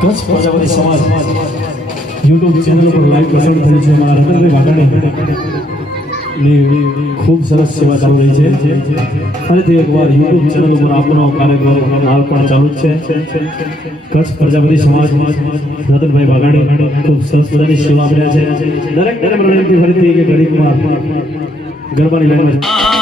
કચ્છ પ્રજાપતિ સમાજ YouTube channel ઉપર live પ્રસારણ થયું છે. અમારા રતનભાઈ વાઘાણી ખૂબ સરસ સેવા ચાલુ રહી છે. ફરીથી એકવાર યુટ્યુબ ચેનલ ઉપર આપનો કાર્યક્રમ હાલ પણ ચાલુ છે. કચ્છ પ્રજાપતિ સમાજ રતનભાઈ વાઘાણી ખૂબ સરસ મજાની સેવા આપી રહ્યા છે. દરેક દરેક ફરીથી કે ગરબાની લાઈનમાં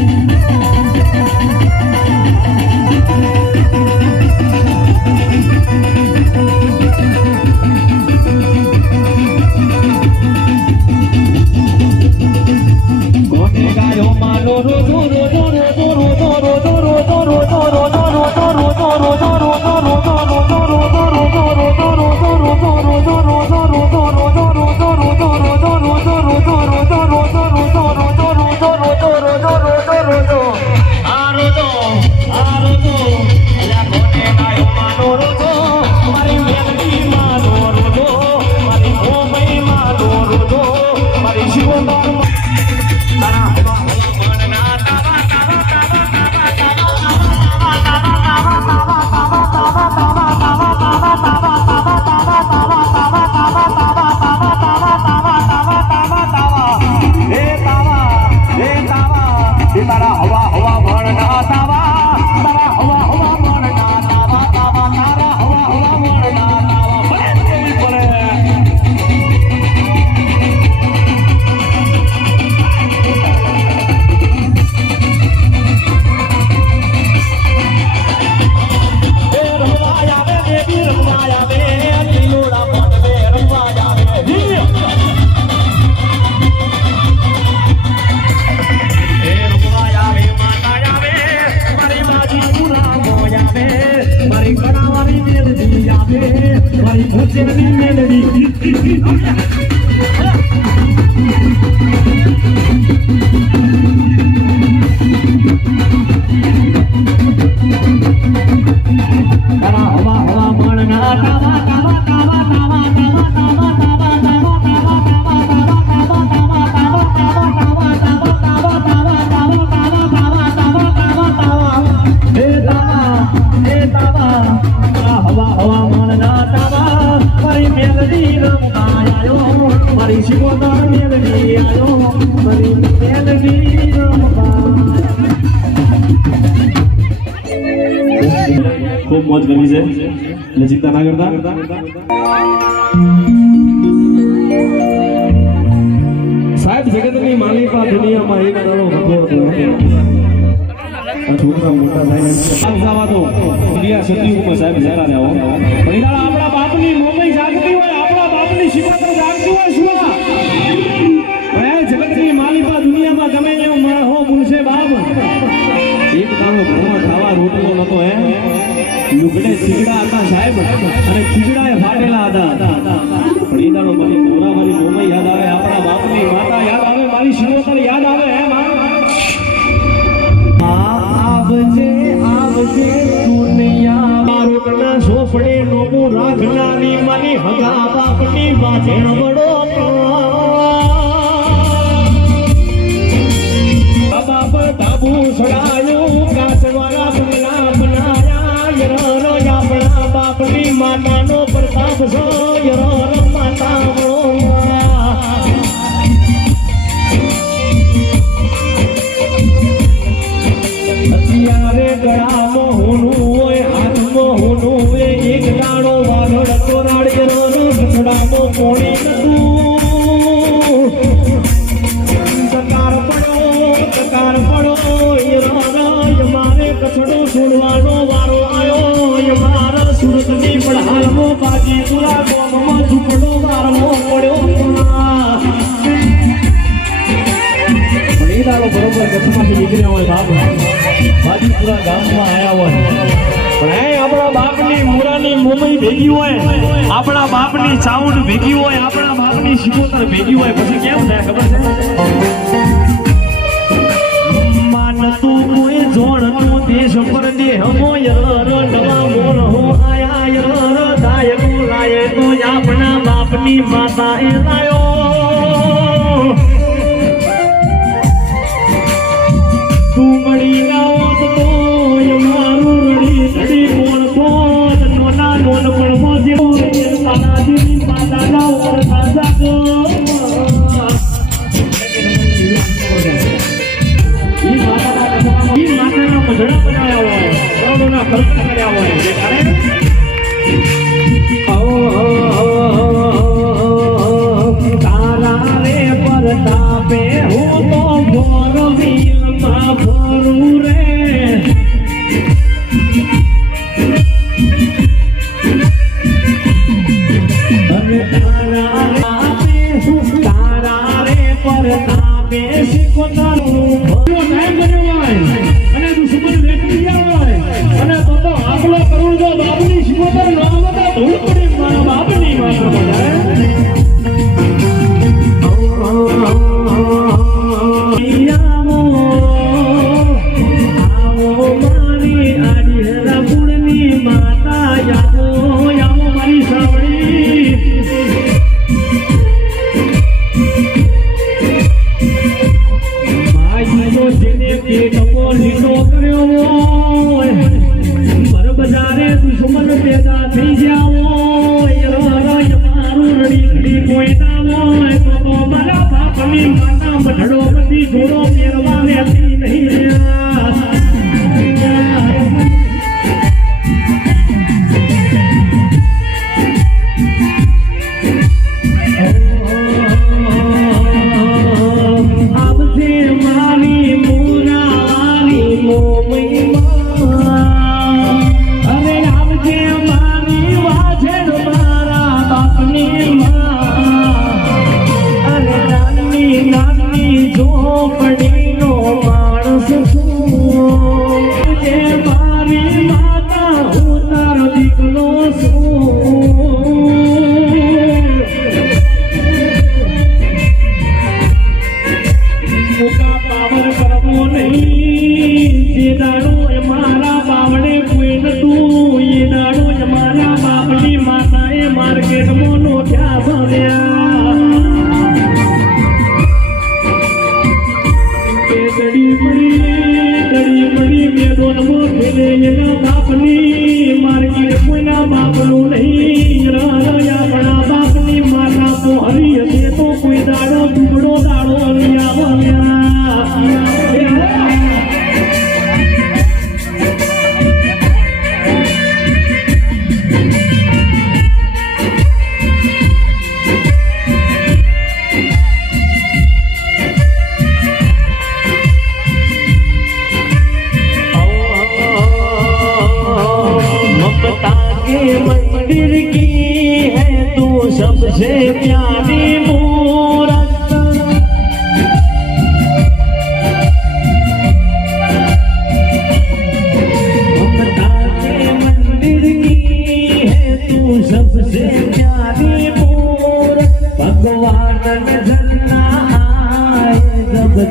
Duduk. એટલે ચિંતા ના કરતા? સાહેબ, જગતની માલિકા દુનિયામાં એક દડો ઊભો હતો. છોકરા સાહેબ જરા આવો પણ આપણા નીકળ્યા હોય બાપ બાજુપુરા ગામમાં આવ્યા હોય. પણ આપણા બાપની મુરાની મુંબઈ ભેગી હોય, આપણા બાપની ચાઉન્ડ ભેગી હોય, આપણા બાપની શિકોતર ભેગી હોય. પછી કેમ થાય ખબર છે? માન કોઈ જોણ તું દેશ પર દેહ મો યાર નવા મોર હો આપણા બાપની માતા Let's get come down one.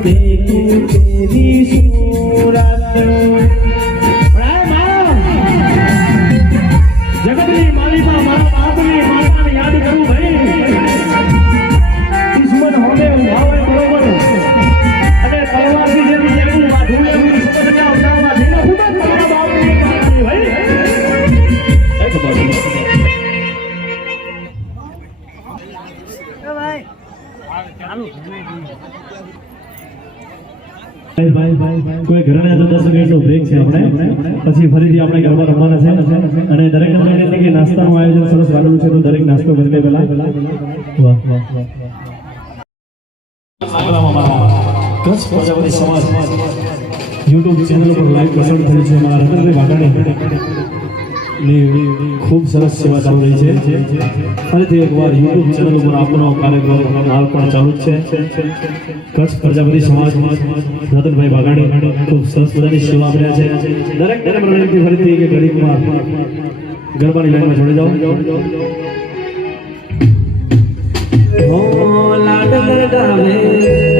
baby. પછી ફરીથી આપણે ગરબા રમવાના છે. અને દરેક એટલે કે નાસ્તાનું આયોજન છે દરેક નાસ્તો કરી લે પહેલા. સમાજ યુટ્યુબ ચેનલ ઉપર લાઈવ પસંદ થયું છે. મારા રતનભાઈ વાઘાણી. ખૂબ સરસ સેવા ચાલુ રહી છે. ફરીથી એકવાર યુટ્યુબ ચેનલ ઉપર આપણો કાર્યક્રમ હાલ પણ ચાલુ જ છે. કચ્છ પ્રજાપતિ સમાજ, રતનભાઈ વાઘાણી ખૂબ સરસ મજાની સેવા આપી રહ્યા છે. દરેક દરેક રણનીતિ ફરીથી કે ગરીબમાં ગરબાની લાઈનમાં જોડે જાઓ. લાડ લડાવે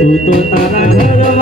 તું તો તારા ઘરવાળાને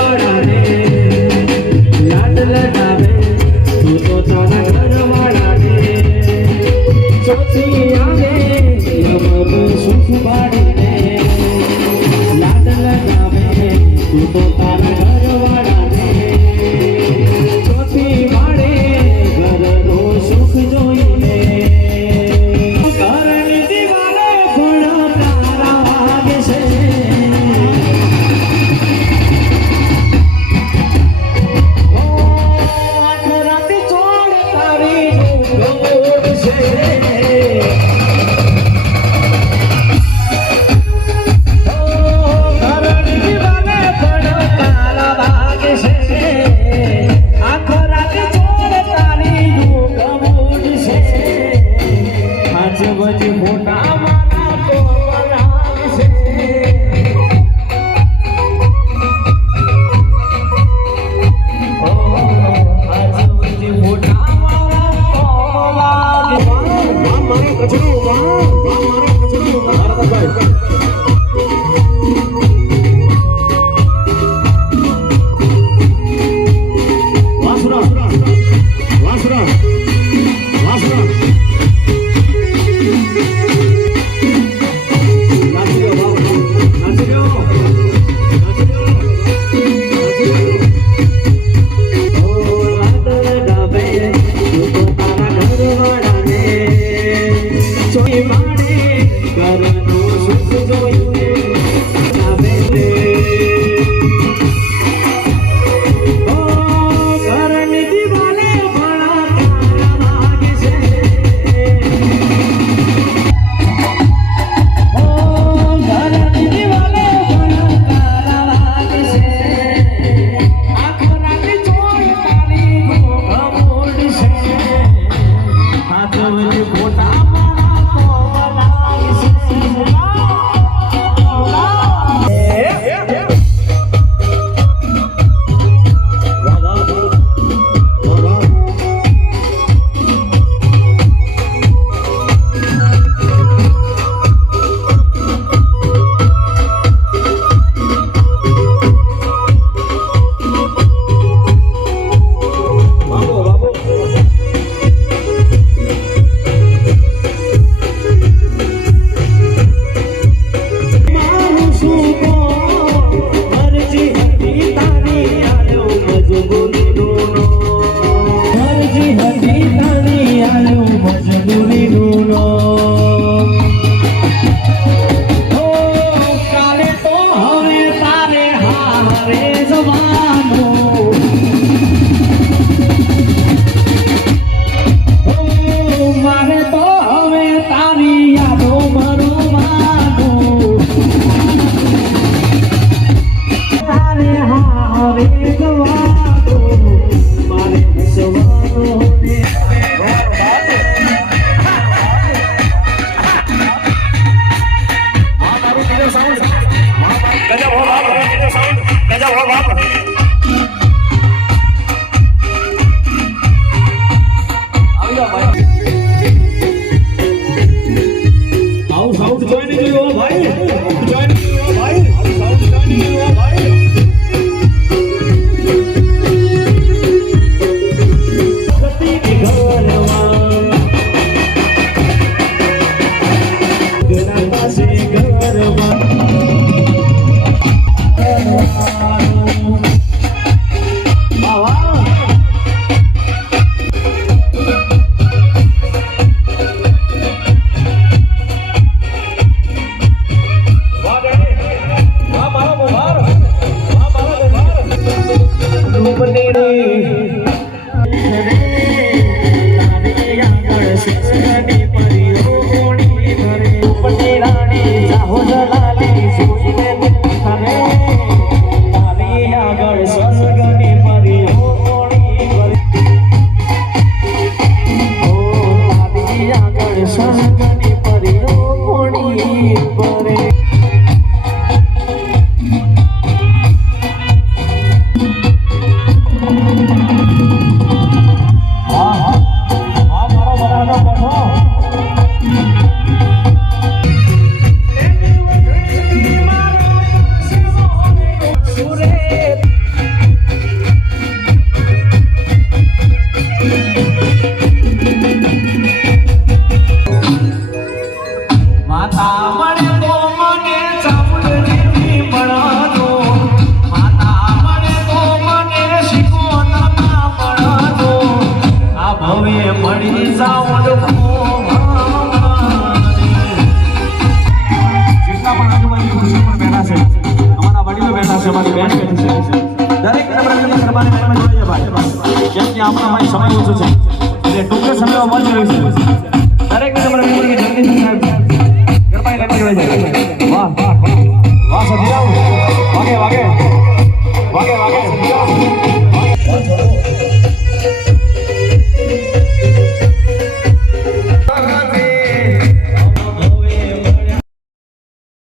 હારે જવાનું. છે અમારી બેન બેઠી છે. દરેક વિનંતી ગરબાની જોઈએ જોડાઈ ભાઈ. કેમ કે આપણા ભાઈ સમય ઓછો છે. એટલે ટૂંક સમયમાં મળી રહ્યું છે.